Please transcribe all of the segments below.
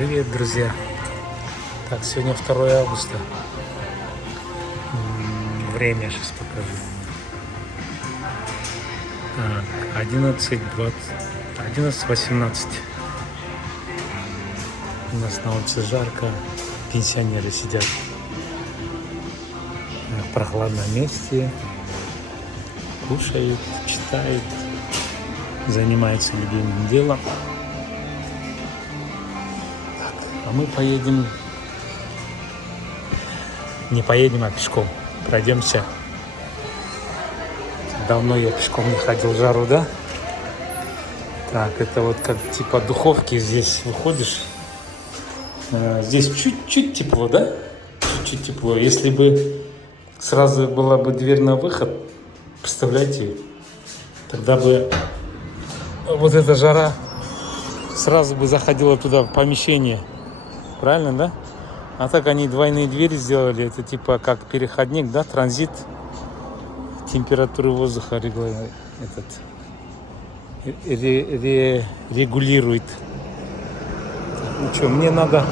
Привет, друзья! Так, сегодня 2 августа. Время сейчас покажу. Так, 11:20, 11:18. У нас на улице жарко. Пенсионеры сидят в прохладном месте, кушают, читают, занимаются любимым делом. А мы поедем, не поедем, а пешком. Пройдемся. Давно я пешком не ходил в жару, да? Так, это вот как типа духовки. Здесь выходишь. Здесь чуть-чуть тепло, да? Чуть-чуть тепло. Если бы сразу была бы дверь на выход, представляете, тогда бы вот эта жара сразу бы заходила туда в помещение. Правильно, да? А так они двойные двери сделали. Это типа как переходник, да? Транзит температуры воздуха регулирует. Ну что, мне надо...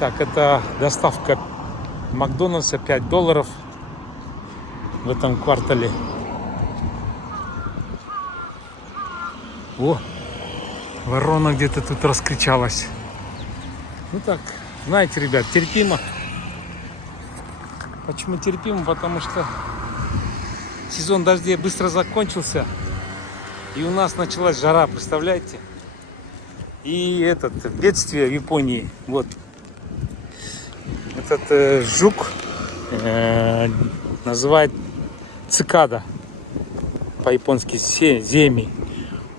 Так, это доставка Макдональдса, $5 в этом квартале. О, ворона где-то тут раскричалась. Ну так, знаете, ребят, терпимо. Почему терпимо? Потому что сезон дождей быстро закончился. И у нас началась жара, представляете? И бедствие в Японии. Вот. Этот жук называют цикада. По-японски земи.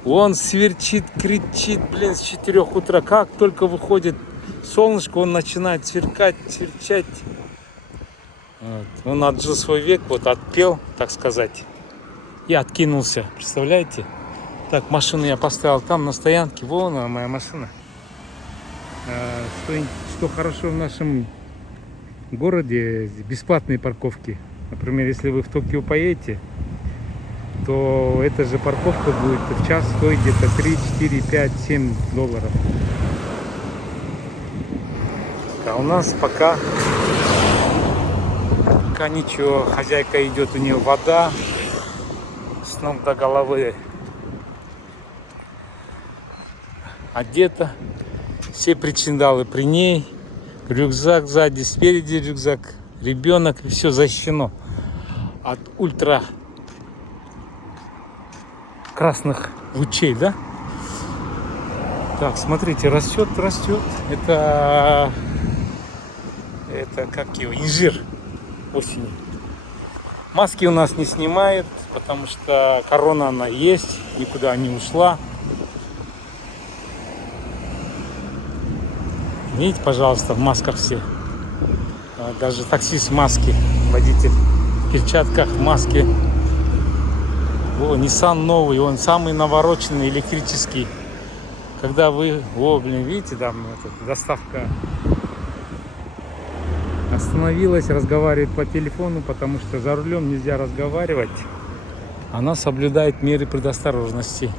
Он сверчит, кричит, с 4 утра. Как только выходит солнышко, он начинает сверкать, сверчать. Вот. Он отжил свой век, вот отпел, так сказать, и откинулся. Представляете? Так, машину я поставил там на стоянке. Вон она, моя машина. Что хорошо в нашем городе, бесплатные парковки. Например, если вы в Токио поедете, то эта же парковка будет в час стоить где-то 3, 4, 5, $7. А у нас пока ничего. Хозяйка идет, у нее вода с ног до головы. Одета. Все причиндалы при ней. Рюкзак сзади, спереди рюкзак. Ребенок. Все защищено от ультра красных лучей, да? Так, смотрите, растет. Это как его, инжир осенью. Маски у нас не снимают, потому что корона она есть, никуда не ушла. Видите, пожалуйста, в масках все. Даже таксист в маске, водитель в перчатках, в маске. О, Nissan новый, он самый навороченный, электрический. Когда вы... видите, там доставка остановилась, разговаривает по телефону, потому что за рулем нельзя разговаривать. Она соблюдает меры предосторожности.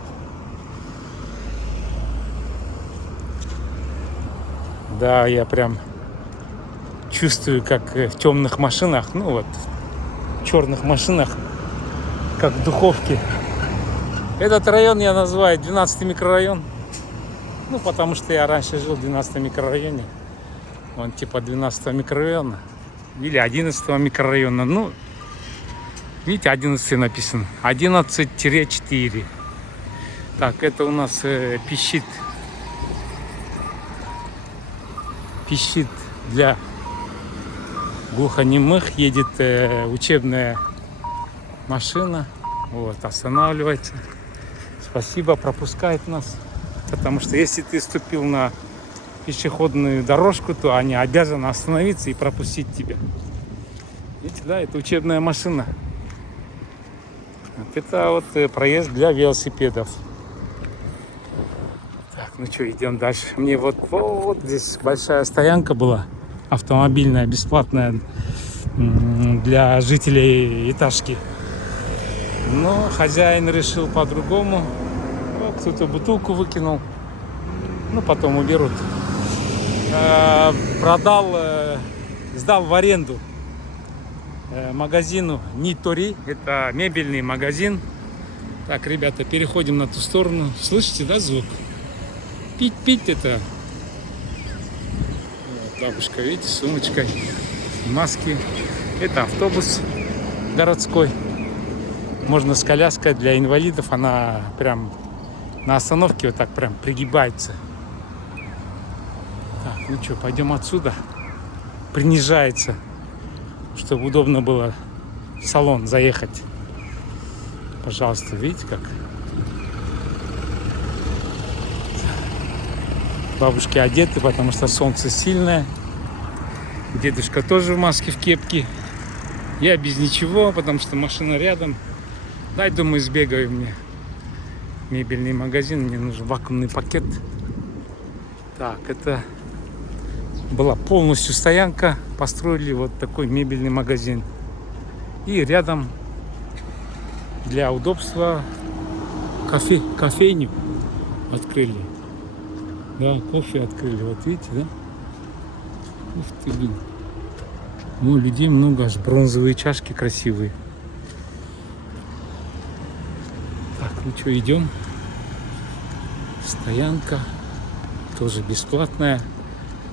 Да, я прям чувствую, как в темных машинах, в черных машинах, как в духовке. Этот район я называю 12-й микрорайон. Потому что я раньше жил в 12-м микрорайоне. Он типа 12-го микрорайона. Или 11-го микрорайона. Видите, 11 написано. 11-4. Так, это у нас пищит для глухонемых. Едет учебная машина. Вот, останавливается. Спасибо, пропускает нас. Потому что если ты ступил на пешеходную дорожку, то они обязаны остановиться и пропустить тебя. Видите, да, это учебная машина. Это проезд для велосипедов. Так, идем дальше. Мне вот здесь большая стоянка была, автомобильная, бесплатная для жителей этажки. Но хозяин решил по-другому. Кто-то бутылку выкинул. Ну, потом уберут. Сдал в аренду магазину Нитори. Это мебельный магазин. Так, ребята, переходим на ту сторону. Слышите, да, звук? Пить это. Вот, бабушка, видите, с сумочкой, маски. Это автобус городской. Можно с коляской для инвалидов. Она прям на остановке вот так прям пригибается. Так, ну что, пойдем отсюда. Принижается, чтобы удобно было в салон заехать. Пожалуйста, видите как? Бабушки одеты, потому что солнце сильное. Дедушка тоже в маске, в кепке. Я без ничего, потому что машина рядом. Дай, думаю, сбегаю мне мебельный магазин. Мне нужен вакуумный пакет. Так, это была полностью стоянка. Построили вот такой мебельный магазин. И рядом для удобства кофейню открыли. Да, кофе открыли. Вот видите, да? Ух ты, блин. Ну, людей много, аж бронзовые чашки красивые. Так, ну что, идем. Стоянка. Тоже бесплатная,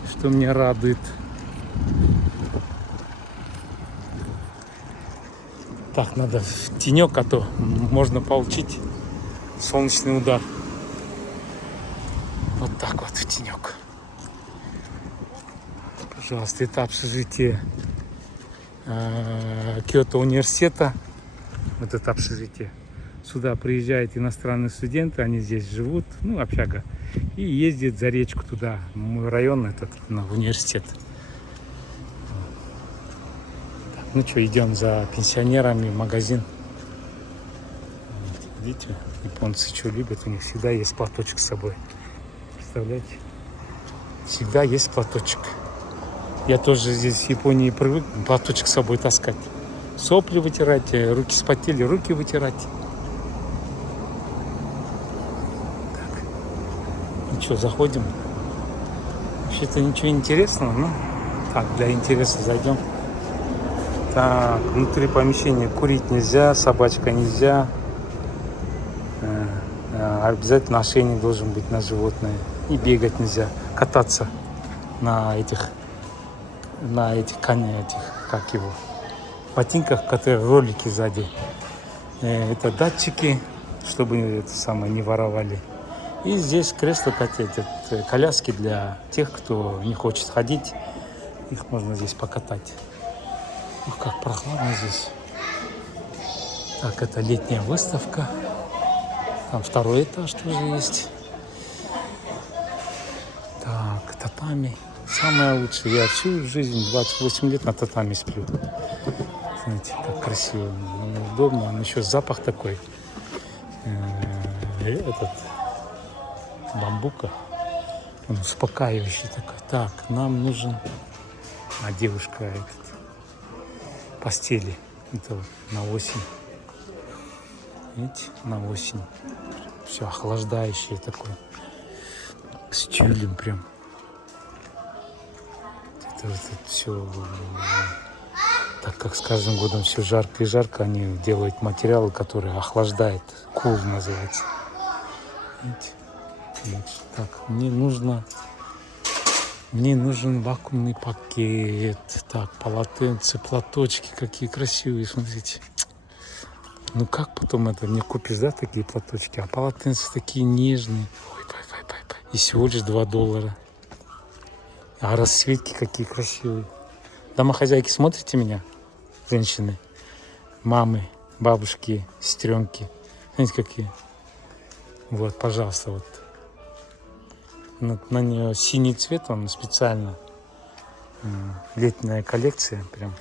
что меня радует. Так, надо в тенек, а то можно получить солнечный удар. Вот так вот в тенек. Пожалуйста, это общежитие Киото университета. Вот это общежитие. Сюда приезжают иностранные студенты, они здесь живут, ну, общага. И ездят за речку туда, мой район этот, в университет. Так, ну что, идем за пенсионерами в магазин. Вот, видите, японцы что любят, у них всегда есть платочек с собой. Представляете? Всегда есть платочек. Я тоже здесь в Японии привык платочек с собой таскать. Сопли вытирать, руки вспотели, руки вытирать. Так. Ну что, заходим. Вообще-то ничего интересного, но так, для интереса зайдем. Так, внутри помещения курить нельзя, собачка нельзя. Обязательно ошейник должен быть на животное. И бегать нельзя. Кататься на этих как его, ботинках, которые ролики сзади. Это датчики, чтобы это самое не воровали. И здесь кресло, коляски для тех, кто не хочет ходить. Их можно здесь покатать. Ух, как прохладно здесь. Так, это летняя выставка. Там второй этаж тоже есть. Так, татами. Самое лучшее. Я всю жизнь, 28 лет на татами сплю. Знаете, как красиво, удобно. Он еще запах такой. Этот бамбука. Он успокаивающий такой. Так, нам нужен... девушка постели. Это вот на осень. Видите, на осень. Все охлаждающее такое. С тюлем прям. Это все, так как с каждым годом все жарко и жарко, они делают материалы, которые охлаждают. Кул называется. Видите? Значит, так, мне нужен вакуумный пакет. Так, полотенце, платочки какие красивые, смотрите. Ну как потом это мне купишь, да, такие платочки? А полотенца такие нежные. Ой, и всего лишь $2. А расцветки какие красивые. Домохозяйки, смотрите меня? Женщины, мамы, бабушки, сестренки. Смотрите, какие. Вот, пожалуйста, вот. На нее синий цвет, он специально. Летняя коллекция, прям.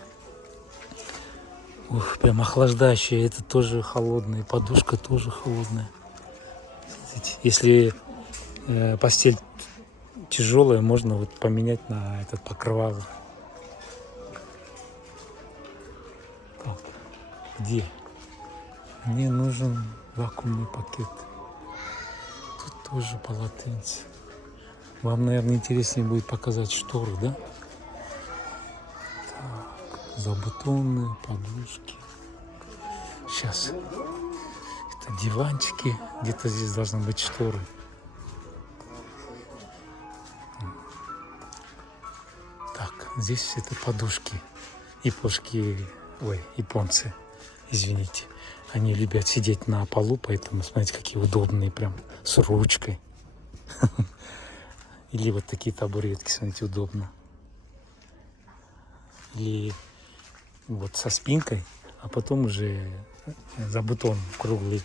Ух, прям охлаждающая. Это тоже холодная. Подушка тоже холодная. Смотрите, если постель тяжелая, можно вот поменять на этот покрывало. Так, где? Мне нужен вакуумный пакет. Тут тоже полотенце. Вам, наверное, интереснее будет показать шторы, да? Так, забутонные подушки. Сейчас. Это диванчики. Где-то здесь должны быть шторы. Так, здесь это подушки. Японцы, извините. Они любят сидеть на полу, поэтому смотрите, какие удобные, прям с ручкой. Или вот такие табуретки, смотрите, удобно. Или вот со спинкой, а потом уже забутон круглый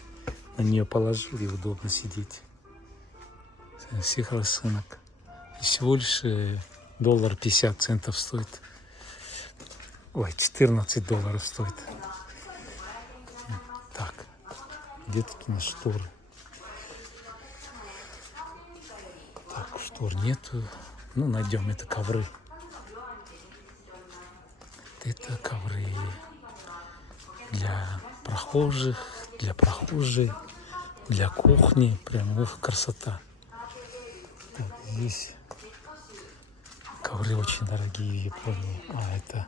на нее положил, и удобно сидеть. Всех рассынок. И всего лишь $1.50 стоит. Ой, $14 стоит. Так, где такие шторы? Так, штор нету. Ну, найдем, это ковры. Это ковры для прохожих, для кухни. Прям, ух, красота. Так, здесь ковры очень дорогие в Японии. А, это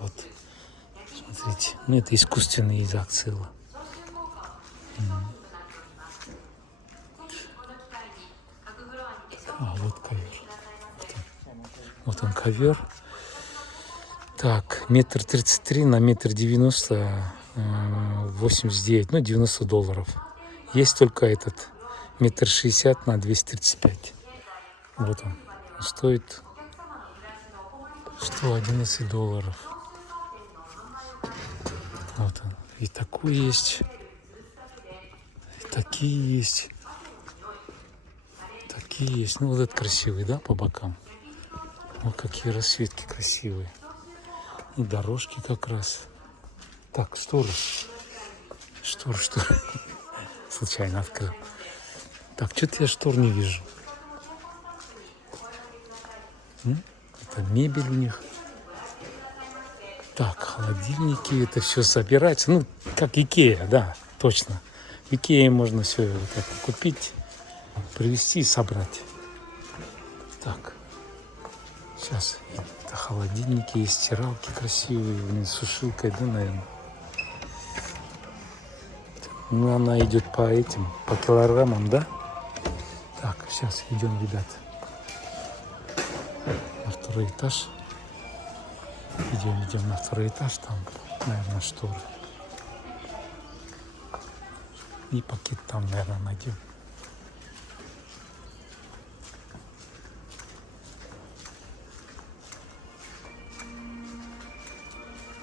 вот, смотрите, ну, это искусственные из акцила. А, вот ковер. Вот он ковер. Так, 1,33 на 1,90 89, ну, $90. Есть только этот 1,60 на 235. Вот он. Стоит $111. Вот он. И такой есть. И такие есть. Такие есть. Ну, вот этот красивый, да, по бокам. Вот какие расцветки красивые. И дорожки как раз. Так, шторы. Шторы. Случайно открыл. Так, что-то я штор не вижу. Это мебель у них. Так, холодильники, это все собирается. Ну, как Икеа, да, точно. В Икее можно все вот это купить, привезти и собрать. Так, сейчас. Это холодильники, есть стиралки красивые, с сушилкой, да, наверное. Ну, она идет по килограммам, да? Так, сейчас идем, ребят, на второй этаж. Идем на второй этаж, там, наверное, шторы. И пакет там, наверное, найдем.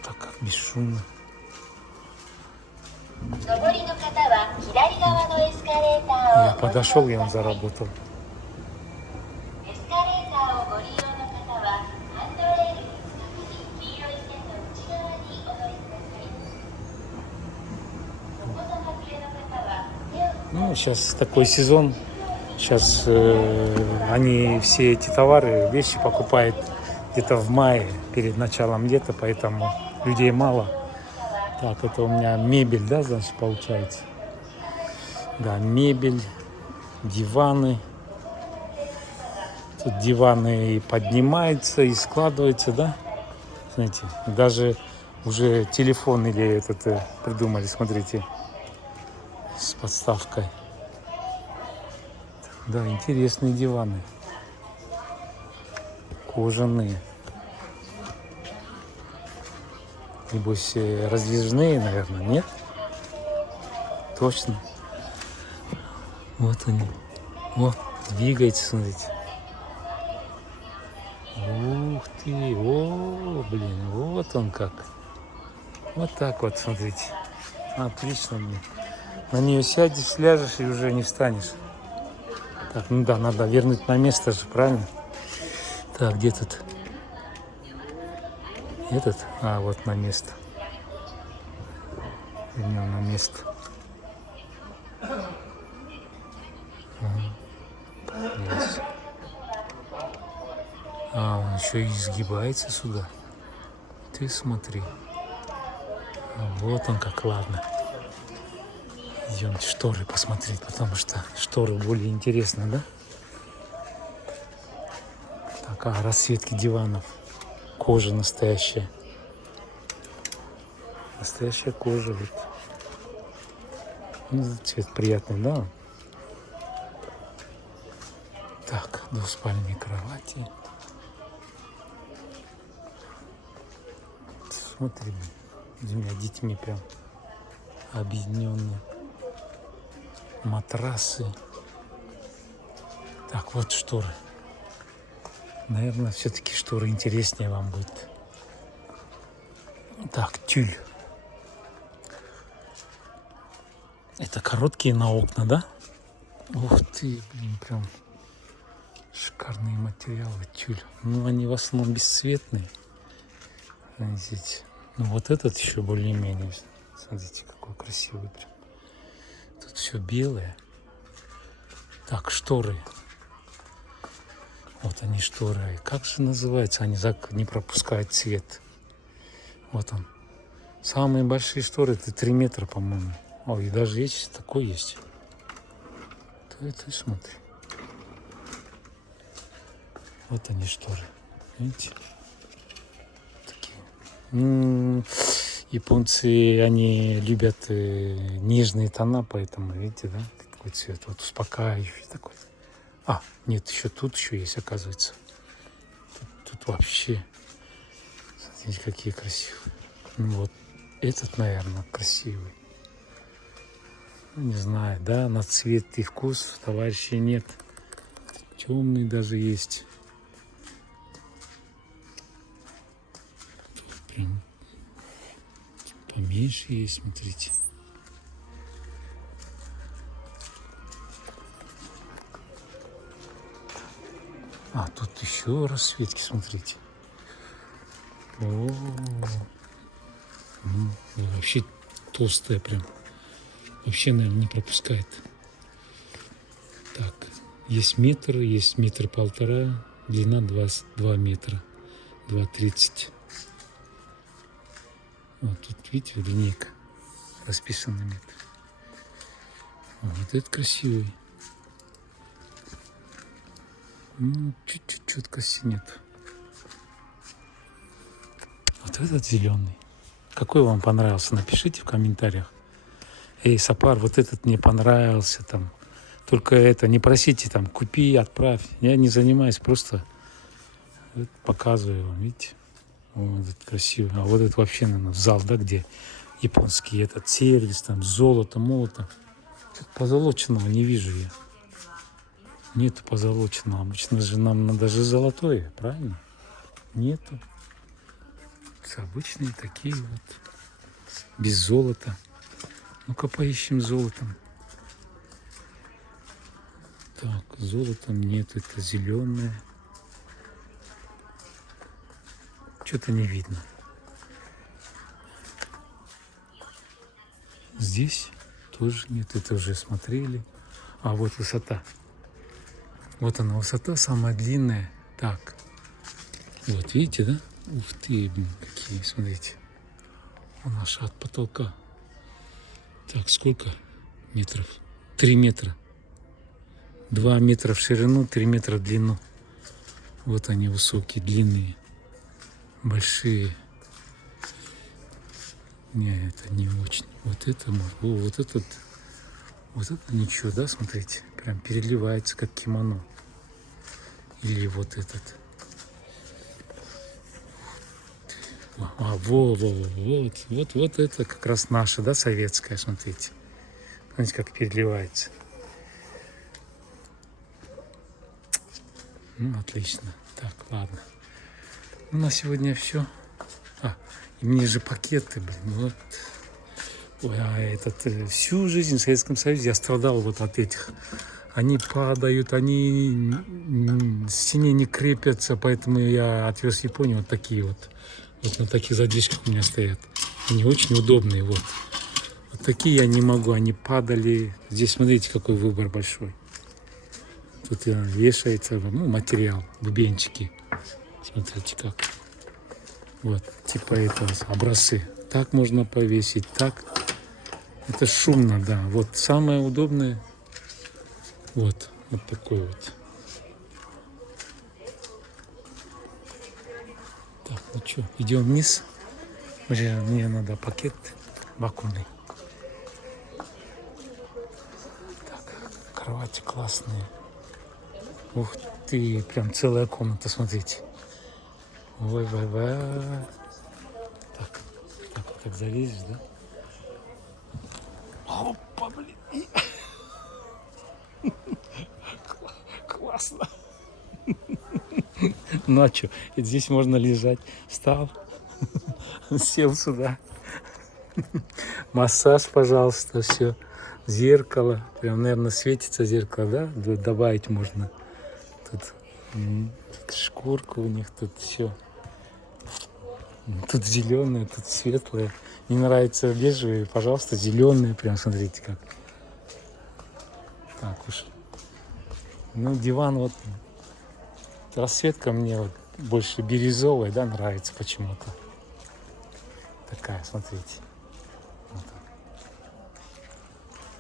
Так, как бесшумно. Я подошел, и он заработал. Ну, сейчас такой сезон. Сейчас они все эти товары, вещи покупают где-то в мае, перед началом лета, поэтому людей мало. Так, это у меня мебель, да, значит, получается? Да, мебель, диваны. Тут диваны и поднимаются, и складываются, да? Знаете, даже уже телефон или этот придумали, смотрите, с подставкой. Да, интересные диваны. Кожаные. Небось, раздвижные, наверное, нет? Точно. Вот они. О, двигается, смотрите. Ух ты, о, блин, вот он как. Вот так вот, смотрите. Отлично, блин. На нее сядешь, ляжешь и уже не встанешь. Так, ну да, надо вернуть на место же, правильно? Так, где тут? Этот? А, вот на место. Вернем на место. Yes. А, он еще и изгибается сюда. Ты смотри. Вот он как, ладно. Идемте шторы посмотреть, потому что шторы более интересны, да? Так, расцветки диванов. Кожа настоящая. Настоящая кожа. Вот. Ну, цвет приятный, да? Так, двуспальные кровати. Смотри, с двумя детьми прям объединенные. Матрасы. Так, вот шторы. Наверное, все-таки шторы интереснее вам будет. Так, тюль. Это короткие на окна, да? Ух ты, блин, прям шикарные материалы, тюль. Ну, они в основном бесцветные. Видите? Ну, вот этот еще более-менее. Смотрите, какой красивый прям. Тут все белое. Так, шторы. Вот они, шторы. Как же называется? Они не пропускают цвет. Вот он. Самые большие шторы, это 3 метра, по-моему. Ой, и даже есть такой есть. Ты смотри. Вот они, шторы. Видите? Такие. Японцы, они любят нежные тона, поэтому, видите, да? Такой цвет, вот успокаивающий такой. А, нет, тут еще есть, оказывается. Тут вообще. Смотрите, какие красивые. Ну, вот этот, наверное, красивый. Ну, не знаю, да, на цвет и вкус товарищей нет. Темный даже есть. Прям поменьше есть, смотрите. А, тут еще расцветки, смотрите. О, вообще толстая прям. Вообще, наверное, не пропускает. Так, есть метр полтора, длина 2 метра, 2,30. Вот тут, видите, линейка расписана на метр. Вот этот красивый. Ну, чуть-чуть четкости нет. Вот этот зеленый. Какой вам понравился? Напишите в комментариях. Эй, Сапар, вот этот мне понравился там. Только это, не просите там, купи, отправь. Я не занимаюсь, просто вот показываю вам, видите? Вот этот красивый. А вот этот вообще, наверное, в зал, да, где японский этот сервис, там, золото, молото. Позолоченного не вижу я. Нету позолоченного. Обычно же нам надо же золотое, правильно? Нету. Обычные такие вот. Без золота. Ну-ка поищем золотом. Так, золотом нет, это зеленое. Что-то не видно. Здесь тоже нет, это уже смотрели. А вот высота. Вот она, высота самая длинная. Так, вот видите, да? Ух ты, блин, какие, смотрите. Он аж от потолка. Так, сколько метров? 3 метра. 2 метра в ширину, 3 метра в длину. Вот они высокие, длинные, большие. Не, это не очень. Вот это, вот этот, вот это ничего, да, смотрите, прям переливается, как кимоно. Или вот этот. А, вот это как раз наша, да, советская, смотрите. Смотрите, как переливается. Ну, отлично. Так, ладно. Ну, на сегодня все. А, и мне же пакеты, блин, вот. Ой, всю жизнь в Советском Союзе я страдал вот от этих. Они падают, они к стене не крепятся, поэтому я отвез в Японию вот такие вот. Вот на таких задвижках у меня стоят. Они очень удобные, вот. Вот такие я не могу, они падали. Здесь смотрите, какой выбор большой. Тут вешается, ну, материал, бубенчики. Смотрите как. Вот, типа это образцы. Так можно повесить, так. Это шумно, да. Вот самое удобное. Вот такой вот. что, идем вниз. Мне надо пакет вакуумный. Так, кровати классные. Ух ты, прям целая комната, смотрите. Ой, так залезешь, да? Опа, блин. Классно. Ну а что, здесь можно лежать. Встал, сел сюда. Массаж, пожалуйста, все. Зеркало. Прям, наверное, светится зеркало, да? Добавить можно. Тут шкурка у них, тут все. Тут зеленые, тут светлые. Не нравится бежевые, пожалуйста, зеленые. Прям смотрите как. Так уж. Ну, диван вот. Расцветка мне вот больше бирюзовая, да, нравится почему-то. Такая, смотрите. Вот.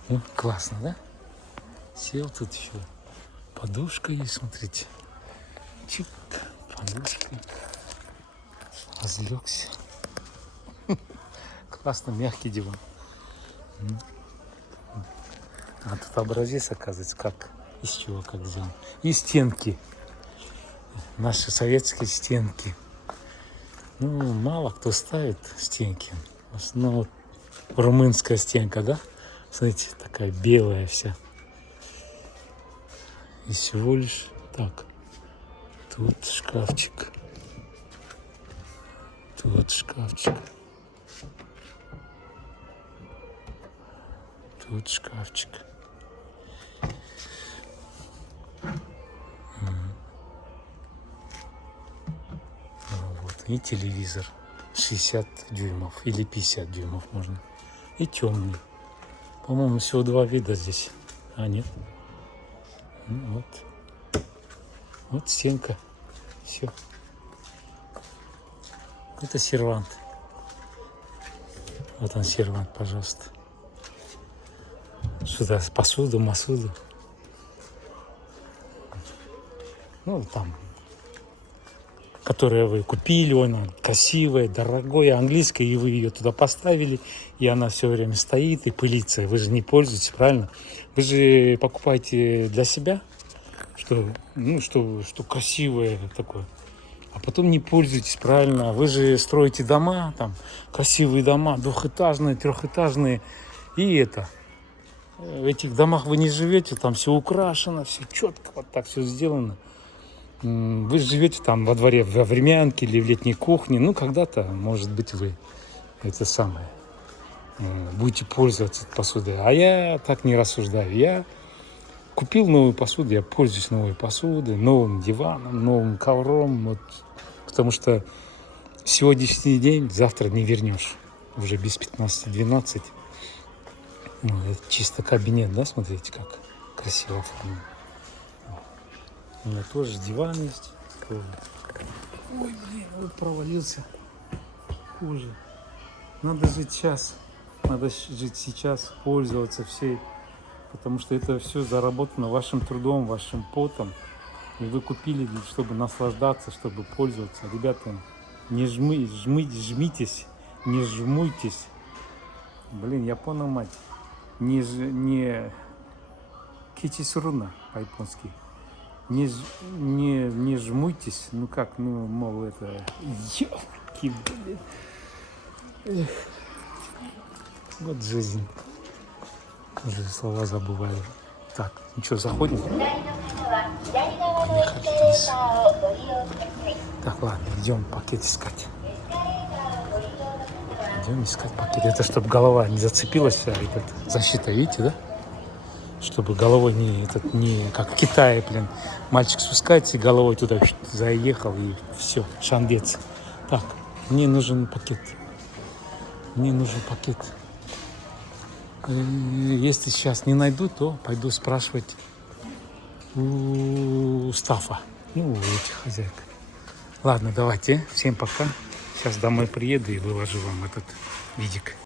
Ну, классно, да? Сел тут еще. Подушка есть, смотрите. Чик, подушка. Разлегся. Классно, мягкий диван. А тут образец, оказывается, как из чего, как сделан. И стенки. Наши советские стенки. Ну, мало кто ставит стенки. В основном румынская стенка, да? Смотрите, такая белая вся. И всего лишь так. Тут шкафчик. Тут шкафчик. Тут шкафчик. Вот. И телевизор 60 дюймов или 50 дюймов можно. И темный. По-моему, всего 2 вида здесь. А, нет. Ну, вот. Вот стенка. Все. Это сервант. Вот он, сервант, пожалуйста. Сюда посуду, масуду. Ну, там, которую вы купили, она красивая, дорогая, английская, и вы ее туда поставили, и она все время стоит и пылится. Вы же не пользуетесь, правильно? Вы же покупаете для себя, что красивое такое. А потом не пользуетесь, правильно? Вы же строите дома, там, красивые дома, двухэтажные, трехэтажные. И это, в этих домах вы не живете, там все украшено, все четко, вот так все сделано. Вы живете там во дворе, во времянке или в летней кухне. Ну, когда-то, может быть, вы это самое будете пользоваться посудой. А я так не рассуждаю. Я купил новую посуду, я пользуюсь новой посудой, новым диваном, новым ковром. Вот, потому что сегодняшний день завтра не вернешь. Уже без 15-12. Вот, чисто кабинет, да, смотрите, как красиво оформлен. У меня тоже диван есть. Ой, блин, вот провалился. Хуже. Надо жить сейчас. Надо жить сейчас, пользоваться всей. Потому что это все заработано вашим трудом, вашим потом. И вы купили, чтобы наслаждаться, чтобы пользоваться. Ребята, не жмитесь, не жмуйтесь. Блин, япона мать. Не кичисуруна по-японски. Не жмуйтесь, ну как, ну, мол, это... Ёлки, блин. Эх. Вот жизнь. Уже слова забываю. Так, ну что, заходим? Поехали вниз. Так, ладно, идем пакет искать. Идем искать пакет. Это чтобы голова не зацепилась, а этот, защита, видите, да? Чтобы головой не как в Китае, блин, мальчик спускается и головой туда заехал, и все, шандец. Так, мне нужен пакет. Если сейчас не найду, то пойду спрашивать у стафа, ну, у этих хозяек. Ладно, давайте, всем пока. Сейчас домой приеду и выложу вам этот видик.